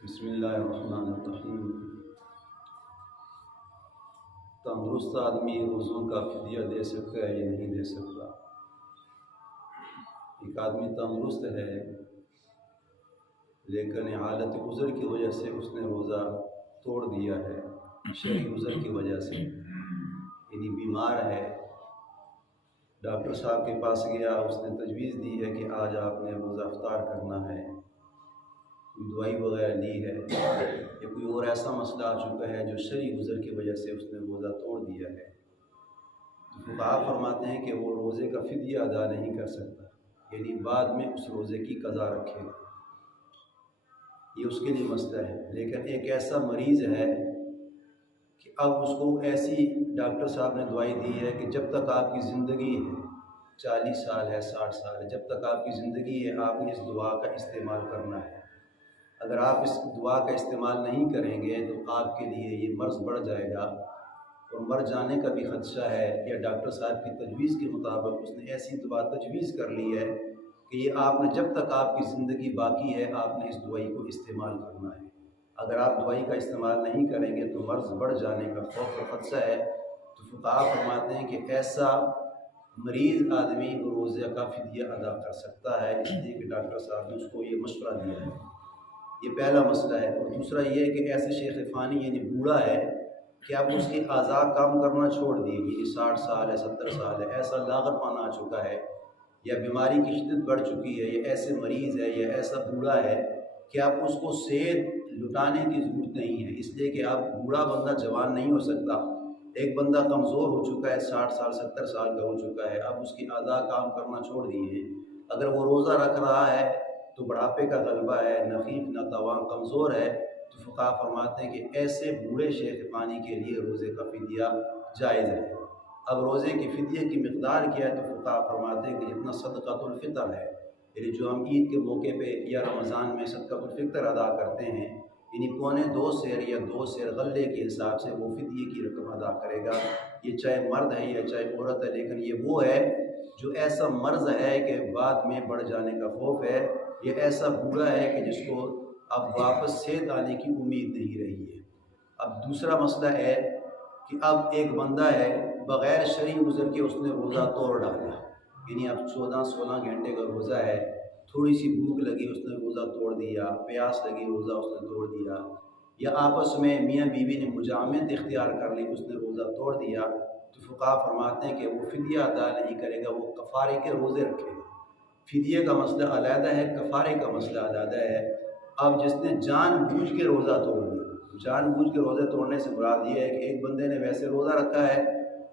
بسم اللہ الرحمن الرحیم۔ تندرست آدمی روزوں کا فدیہ دے سکتا ہے یا نہیں دے سکتا؟ ایک آدمی تندرست ہے لیکن حالت عذر کی وجہ سے اس نے روزہ توڑ دیا ہے، شرعی عذر کی وجہ سے، یعنی بیمار ہے، ڈاکٹر صاحب کے پاس گیا، اس نے تجویز دی ہے کہ آج آپ نے روزہ افطار کرنا ہے، کوئی دوائی وغیرہ لی ہے یا کوئی اور ایسا مسئلہ آ چکا ہے جو شرعی عذر کی وجہ سے اس نے روزہ توڑ دیا ہے، تو فقہا فرماتے ہیں کہ وہ روزے کا فدیہ ادا نہیں کر سکتا، یعنی بعد میں اس روزے کی قضا رکھے گا، یہ اس کے لیے مسئلہ ہے۔ لیکن ایک ایسا مریض ہے کہ اب اس کو ایسی ڈاکٹر صاحب نے دوائی دی ہے کہ جب تک آپ کی زندگی ہے، 40 سال ہے، 60 سال ہے، جب تک آپ کی زندگی ہے آپ نے اس دوا کا استعمال کرنا ہے، اگر آپ اس دعا کا استعمال نہیں کریں گے تو آپ کے لیے یہ مرض بڑھ جائے گا اور مر جانے کا بھی خدشہ ہے، یا ڈاکٹر صاحب کی تجویز کے مطابق اس نے ایسی دوا تجویز کر لی ہے کہ یہ آپ نے جب تک آپ کی زندگی باقی ہے آپ نے اس دوائی کو استعمال کرنا ہے، اگر آپ دوائی کا استعمال نہیں کریں گے تو مرض بڑھ جانے کا خوف اور خدشہ ہے۔ تو فقہا فرماتے ہیں کہ ایسا مریض آدمی روزے کا فدیہ ادا کر سکتا ہے، اس لیے کہ ڈاکٹر صاحب نے اس کو یہ مشورہ دیا ہے، یہ پہلا مسئلہ ہے۔ اور دوسرا یہ ہے کہ ایسے شیخ فانی یعنی بوڑھا ہے کہ اب اس کی اعضاء کام کرنا چھوڑ دی، یعنی 60 سال ہے، 70 سال ہے، ایسا لاغر پانا آ چکا ہے یا بیماری کی شدت بڑھ چکی ہے، یا ایسے مریض ہے یا ایسا بوڑھا ہے کہ اب اس کو صحت لٹانے کی ضرورت نہیں ہے، اس لیے کہ اب بوڑھا بندہ جوان نہیں ہو سکتا، ایک بندہ کمزور ہو چکا ہے، 60 سال 70 سال کا ہو چکا ہے، اب اس کی اعضاء کام کرنا چھوڑ دیے ہیں، اگر وہ روزہ رکھ رہا ہے تو بڑھاپے کا غلبہ ہے، نفیف ناتوان کمزور ہے، تو فقہا فرماتے ہیں کہ ایسے بوڑھے شیخ فانی کے لیے روزے کا فدیہ جائز ہے۔ اب روزے کی فدیے کی مقدار کیا ہے تو فقہا فرماتے ہیں کہ جتنا صدقۃ الفطر ہے، یعنی جو ہم عید کے موقع پہ یا رمضان میں صدقۃ الفطر ادا کرتے ہیں، یعنی 2.25 سیر یا 2 سیر غلے کے حساب سے وہ فدیے کی رقم ادا کرے گا، یہ چاہے مرد ہے یا چاہے عورت ہے، لیکن یہ وہ ہے جو ایسا مرض ہے کہ بعد میں بڑھ جانے کا خوف ہے، یہ ایسا بوڑھا ہے کہ جس کو اب واپس صحت آنے کی امید نہیں رہی ہے۔ اب دوسرا مسئلہ ہے کہ اب ایک بندہ ہے بغیر شرعی عذر کے اس نے روزہ توڑ ڈالا، یعنی اب 14-16 گھنٹے کا روزہ ہے، تھوڑی سی بھوک لگی اس نے روزہ توڑ دیا، پیاس لگی روزہ اس نے توڑ دیا، یا آپس میں میاں بیوی نے مجامعت اختیار کر لی اس نے روزہ توڑ دیا، تو فقہا فرماتے ہیں کہ وہ فدیہ ادا نہیں کرے گا، وہ کفارے کے روزے رکھے گا۔ فدیے کا مسئلہ علیحدہ ہے، کفارے کا مسئلہ علیحدہ ہے۔ اب جس نے جان بوجھ کے روزہ توڑ دیا، جان بوجھ کے روزے توڑنے سے مراد یہ ہے کہ ایک بندے نے ویسے روزہ رکھا ہے،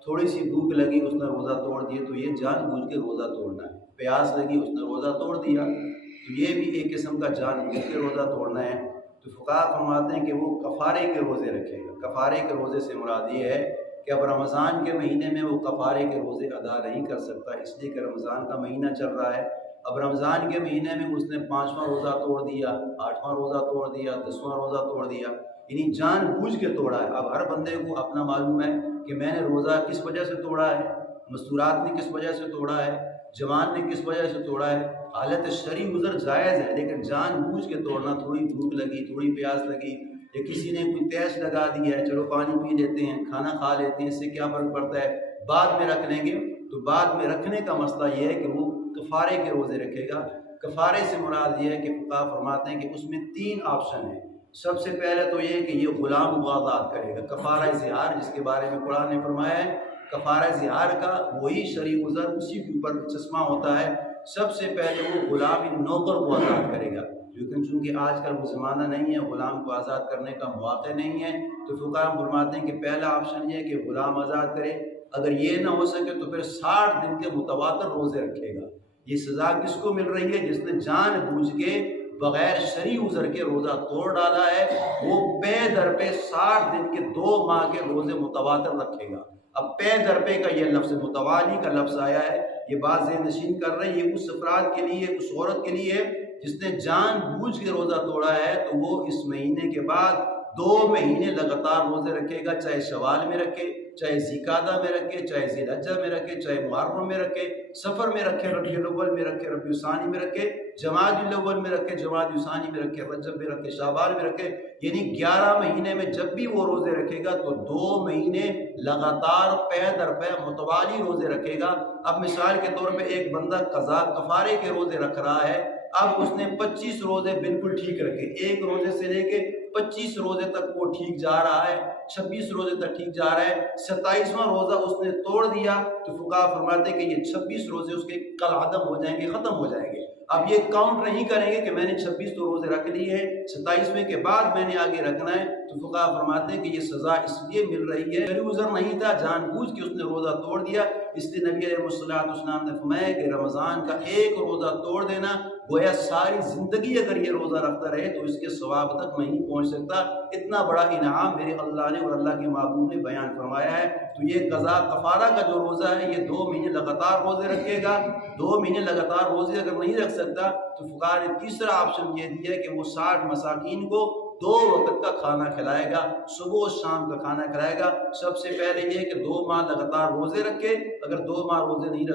تھوڑی سی بھوک لگی اس نے روزہ توڑ دیا، تو یہ جان بوجھ کے روزہ توڑنا ہے۔ پیاس لگی اس نے روزہ توڑ دیا، تو یہ بھی ایک قسم کا جان بوجھ کے روزہ توڑنا ہے، تو فقہا فرماتے ہیں کہ وہ کفارے کے روزے رکھے گا۔ کفارے کے روزے سے مراد یہ ہے کہ اب رمضان کے مہینے میں وہ کفارے کے روزے ادا نہیں کر سکتا، اس لیے کہ رمضان کا مہینہ چل رہا ہے، اب رمضان کے مہینے میں اس نے 5واں روزہ توڑ دیا، 8واں روزہ توڑ دیا، 10واں روزہ توڑ دیا، یعنی جان بوجھ کے توڑا ہے۔ اب ہر بندے کو اپنا معلوم ہے کہ میں نے روزہ کس وجہ سے توڑا ہے، مستورات نے کس وجہ سے توڑا ہے، جوان نے کس وجہ سے توڑا ہے۔ حالت شرعی عذر جائز ہے، لیکن جان بوجھ کے توڑنا، تھوڑی بھوک لگی، تھوڑی پیاس لگی، یا کسی نے کوئی تیش لگا دیا ہے، چلو پانی پی لیتے ہیں، کھانا کھا لیتے ہیں، اس سے کیا فرق پڑتا ہے، بعد میں رکھ لیں گے، تو بعد میں رکھنے کا مسئلہ یہ ہے کہ وہ کفارے کے روزے رکھے گا۔ کفارے سے مراد یہ ہے کہ فقہا فرماتے ہیں کہ اس میں 3 آپشن ہیں۔ سب سے پہلے تو یہ ہے کہ یہ غلام کو آزاد کرے گا، کفارہ زہار جس کے بارے میں قرآن نے فرمایا ہے، کفارہ زہار کا وہی شرعی عذر اسی کے اوپر چشمہ ہوتا ہے، سب سے پہلے وہ غلام نوکر کو آزاد کرے گا، لیکن چونکہ آج کل وہ زمانہ نہیں ہے، غلام کو آزاد کرنے کا مواقع نہیں ہے، تو فقہا فرماتے ہیں کہ پہلا آپشن یہ ہے کہ غلام آزاد کرے، اگر یہ نہ ہو سکے تو پھر 60 دن کے متواتر روزے رکھے گا۔ یہ سزا کس کو مل رہی ہے؟ جس نے جان بوجھ کے بغیر شرعی عذر کے روزہ توڑ ڈالا ہے، وہ پے در پہ 60 دن کے 2 ماہ کے روزے متواتر رکھے گا۔ اب پے در پہ کا یہ لفظ متوالی کا لفظ آیا ہے، یہ بات ذہن نشین کر رہے ہیں، یہ اس افراد کے لیے، اس عورت کے لیے جس نے جان بوجھ کے روزہ توڑا ہے، تو وہ اس مہینے کے بعد 2 مہینے لگاتار روزے رکھے گا، چاہے شوال میں رکھے، چاہے ذیقعدہ میں رکھے، چاہے ذی الحجہ میں رکھے، چاہے محرم میں رکھے، سفر میں رکھے، ربیع الاول میں رکھے، ربیع الثانی میں رکھے، جمادی الاول میں رکھے، جمادی الثانی میں رکھے، رجب میں رکھے، شعبان میں رکھے، یعنی 11 مہینے میں جب بھی وہ روزے رکھے گا تو 2 مہینے لگاتار پے در پے متوالی روزے رکھے گا۔ اب مثال کے طور پہ ایک بندہ قضا کفارے کے روزے رکھ رہا ہے، اب اس نے 25 روزے بالکل ٹھیک رکھے، ایک روزے سے لے کے 25 روزے تک وہ ٹھیک جا رہا ہے، 26 روزے تک ٹھیک جا رہا ہے، 27واں روزہ اس نے توڑ دیا تو فقہا فرماتے ہیں کہ یہ 26 روزے اس کے کل عدم ہو جائیں گے، ختم ہو جائیں گے۔ اب یہ کاؤنٹ نہیں کریں گے کہ میں نے 26 تو روزے رکھ لیے ہیں، 27ویں کے بعد میں نے آگے رکھنا ہے، تو فقہا فرماتے ہیں کہ یہ سزا اس لیے مل رہی ہے، شرعی عذر نہیں تھا، جان بوجھ کے اس نے روزہ توڑ دیا، اس لیے نبی علیہ السلام نے فرمایا کہ رمضان کا ایک روزہ توڑ دینا گویا ساری زندگی اگر یہ روزہ رکھتا رہے تو اس کے ثواب تک نہیں پہنچ سکتا، اتنا بڑا انعام میرے اللہ نے اور اللہ کے محبوب نے بیان فرمایا ہے۔ تو یہ قضا کفارہ کا جو روزہ ہے یہ 2 مہینے لگاتار روزے رکھے گا، 2 مہینے لگاتار روزے اگر نہیں رکھ سکتا تو فقہا نے تیسرا آپشن یہ دیا ہے کہ وہ 60 مساکین کو 2 وقت کا کھانا کھلائے گا، صبح و شام کا کھانا کھلائے گا۔ سب سے پہلے یہ کہ 2 ماہ لگاتار روزے رکھے، اگر 2 ماہ روزے نہیں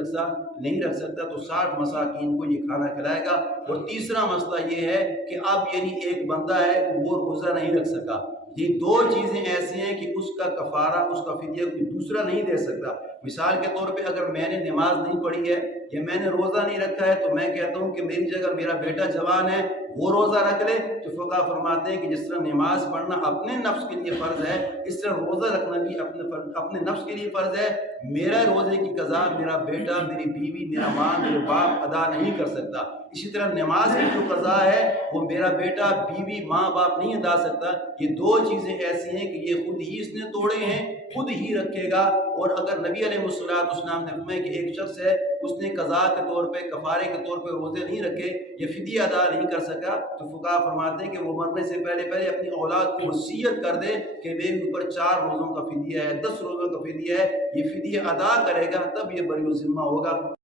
رکھ سکتا تو 60 مساکین کو یہ کھانا کھلائے گا۔ اور تیسرا مسئلہ یہ ہے کہ اب یعنی ایک بندہ ہے وہ روزہ نہیں رکھ سکا، یہ 2 چیزیں ایسی ہیں کہ اس کا کفارہ، اس کا فدیہ کوئی دوسرا نہیں دے سکتا۔ مثال کے طور پہ اگر میں نے نماز نہیں پڑھی ہے یا میں نے روزہ نہیں رکھا ہے تو میں کہتا ہوں کہ میری جگہ میرا بیٹا جوان ہے وہ روزہ رکھ لے، تو فقہا فرماتے ہیں کہ جس طرح نماز پڑھنا اپنے نفس کے لیے فرض ہے، اس طرح روزہ رکھنا بھی اپنے نفس کے لیے فرض ہے۔ میرا روزے کی قضا میرا بیٹا، میری بیوی، میرا ماں، میرے باپ ادا نہیں کر سکتا، اسی طرح نماز کی جو قضا ہے وہ میرا بیٹا، بیوی، ماں باپ نہیں ادا سکتا۔ یہ 2 چیزیں ایسی ہیں کہ یہ خود ہی اس نے توڑے ہیں، خود ہی رکھے گا۔ اور اگر نبی علیہ السلام نے فرمایا کہ ایک شخص ہے اس نے قضا کے طور پہ، کفارے کے طور پہ روزے نہیں رکھے، یہ فدیہ ادا نہیں کر سکا، تو فقہا فرماتے ہیں کہ وہ مرنے سے پہلے اپنی اولاد کو وصیت کر دے کہ میرے اوپر 4 روزوں کا فدیہ ہے، 10 روزوں کا فدیہ ہے، یہ فدیہ ادا کرے گا تب یہ بری الذمہ ہوگا۔